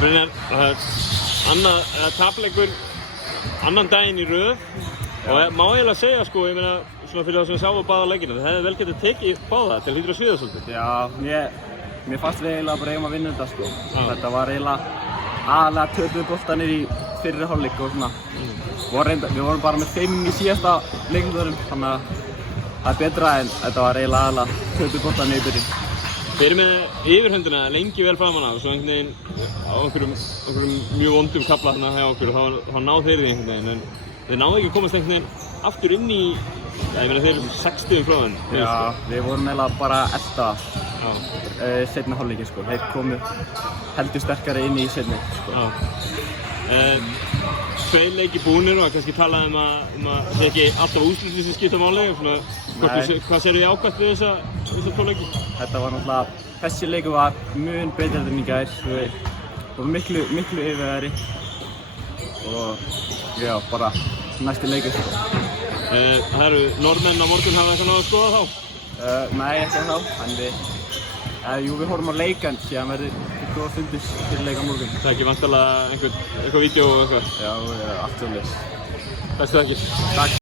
Brynjar, tapleikur annan daginn í röð og má eiginlega segja sko, ég meina svona fyrir það sem sáu báða leikina, það hefði vel getið tekið báða til hlýtur að sviða svolítið. Já, mér fannst við eiginlega bara eigum að vinna þetta sko. Þetta var eiginlega aðalega töpuðu boltanir í fyrri hálfleik og svona. Við vorum bara með 5 í síðasta leikluðurum, þannig að það er betra en þetta var eiginlega aðalega töpuðu boltanir í byrjun. Þeir eru með yfirhöndina lengi vel framan af og svo einhvern veginn á einhverjum mjög vondum kafla þarna hjá okkur og þá náðu þeir því einhvern veginn en þeir náðu ekki að komast einhvern veginn aftur inn í, ég meina þeir eru 60 frá þeim. Já, við vorum eiginlega bara elta seinni hálfleikin sko. Þeir komu heldur sterkari inn í seinni sko. Tveir leiki búnir og kannski talað um að það sé ekki alltaf úrslitin sem skipta máli. Hvað sérðu þið ákvæmt við þessa 2 leiki? Þetta var náttúrulega, þessi leikur var mun betur en í gær. Við vorum miklu yfirvegari og já, bara næsti leikur. Það eru norðmenn á morgun, hafa eitthvað náðu að skoða þá? Nei, ekki þá, en jú, við horfum á leik en síðan verður góða fundis fyrir leik á morgun. Það er ekki vantarlega eitthvað vídeo og eitthvað? Já, allt svoleiðis. Bestu þakkir. Takk.